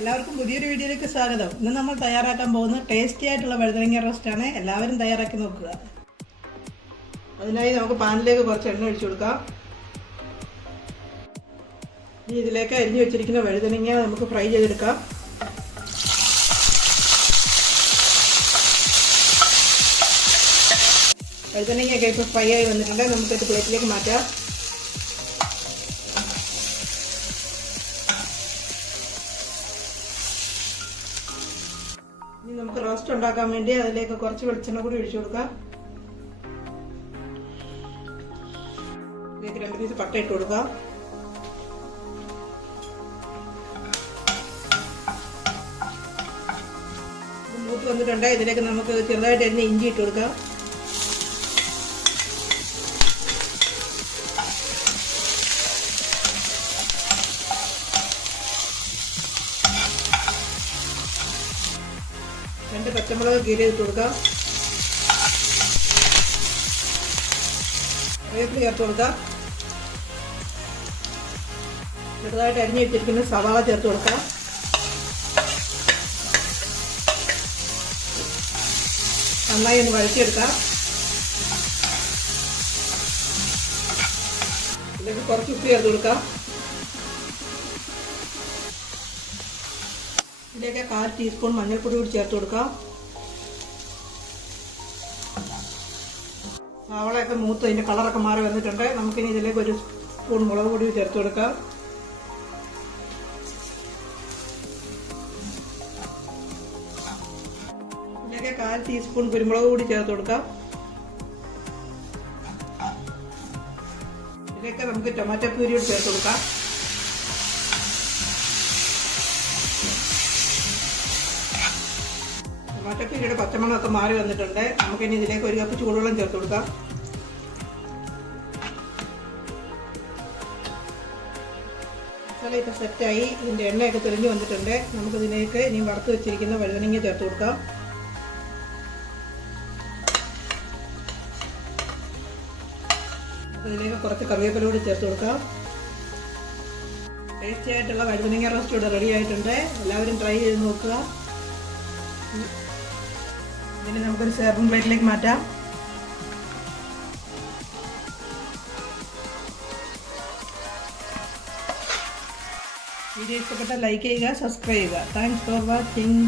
എല്ലാവർക്കും പുതിയൊരു വീഡിയോയിലേക്ക് സ്വാഗതം. ഇന്ന് നമ്മൾ തയ്യാറാക്കാൻ പോകുന്ന ടേസ്റ്റി ആയിട്ടുള്ള വഴുതനങ്ങ റോസ്റ്റാണ്. എല്ലാവരും തയ്യാറാക്കി നോക്കുക. അതിനായി നമുക്ക് പാനിലേക്ക് കുറച്ച് എണ്ണ ഒഴിച്ചു കൊടുക്കാം. ഇനി ഇതിലേക്ക് അരിഞ്ഞു വെച്ചിരിക്കുന്ന വഴുതനങ്ങ നമുക്ക് ഫ്രൈ ചെയ്തെടുക്കാം. വഴുതനങ്ങയൊക്കെ ഇപ്പോൾ ഫ്രൈ ആയി വന്നിട്ടുണ്ട്. നമുക്കൊരു പ്ലേറ്റിലേക്ക് മാറ്റാം. ഇനി നമുക്ക് റോസ്റ്റ് ഉണ്ടാക്കാൻ വേണ്ടി അതിലേക്ക് കുറച്ച് വെളിച്ചെണ്ണ കൂടി ഒഴിച്ചു കൊടുക്കാം. ഇതിലേക്ക് 2 പീസ് പട്ട ഇട്ട് കൊടുക്കാം. മൂത്ത് വന്നിട്ടുണ്ട്. ഇതിലേക്ക് നമുക്ക് ചെറുതായിട്ട് എണ്ണ ഇഞ്ചി ഇട്ട് കൊടുക്കാം. രണ്ട് പച്ചമുളക് കീറി ഇട്ട് കൊടുക്കാം. കറിവേപ്പില ചേർത്ത് കൊടുക്കാം. ചെറുതായിട്ട് അരിഞ്ഞു വെച്ചിരിക്കുന്ന സവാള ചേർത്ത് കൊടുക്കാം. നന്നായി ഒന്ന് വഴറ്റിയെടുക്കാം. ഇതിലേക്ക് കുറച്ച് ഉപ്പ് ചേർത്ത് കൊടുക്കാം. ഇതിലേക്ക് 1/4 ടീസ്പൂൺ മഞ്ഞൾപ്പൊടി കൂടി ചേർത്ത് കൊടുക്കാം. സവാളയൊക്കെ മൂത്ത് അതിൻ്റെ കളറൊക്കെ മാറി വന്നിട്ടുണ്ട്. നമുക്കിനി ഇതിലേക്ക് 1 സ്പൂൺ മുളക് പൊടി ചേർത്ത് കൊടുക്കാം. ഇതിലേക്ക് 1/4 ടീസ്പൂൺ കുരുമുളക് കൂടി ചേർത്ത് കൊടുക്കാം. ഇതിലേക്ക് നമുക്ക് ടൊമാറ്റോ പ്യൂരി കൂടി ചേർത്ത് കൊടുക്കാം. ടൊമാറ്റോ പ്യൂരിയുടെ പച്ചമണമൊക്കെ മാറി വന്നിട്ടുണ്ട്. നമുക്കിനി ഇതിലേക്ക് 1 കപ്പ് ചൂടുവെള്ളം ചേർത്ത് കൊടുക്കാം. മസാല ഇപ്പോൾ സെറ്റായി. ഇതിൻ്റെ എണ്ണയൊക്കെ തെളിഞ്ഞ് വന്നിട്ടുണ്ട്. നമുക്കിതിലേക്ക് ഇനി വറുത്ത് വെച്ചിരിക്കുന്ന വഴുതനങ്ങ ചേർത്ത് കൊടുക്കാം. ഇതിലേക്ക് കുറച്ച് കറിവേപ്പില കൂടി ചേർത്ത് കൊടുക്കാം. ടേസ്റ്റി ആയിട്ടുള്ള വഴുതനങ്ങ റോസ്റ്റ് ഇവിടെ റെഡി ആയിട്ടുണ്ട്. എല്ലാവരും ട്രൈ ചെയ്ത് നോക്കുക. ഇതിന് നമുക്കൊരു സെർവിംഗ് പ്ലേറ്റിലേക്ക് മാറ്റാം. വീഡിയോ ഇഷ്ടപ്പെട്ടാൽ ലൈക്ക് ചെയ്യുക, സബ്സ്ക്രൈബ് ചെയ്യുക. Thanks for watching.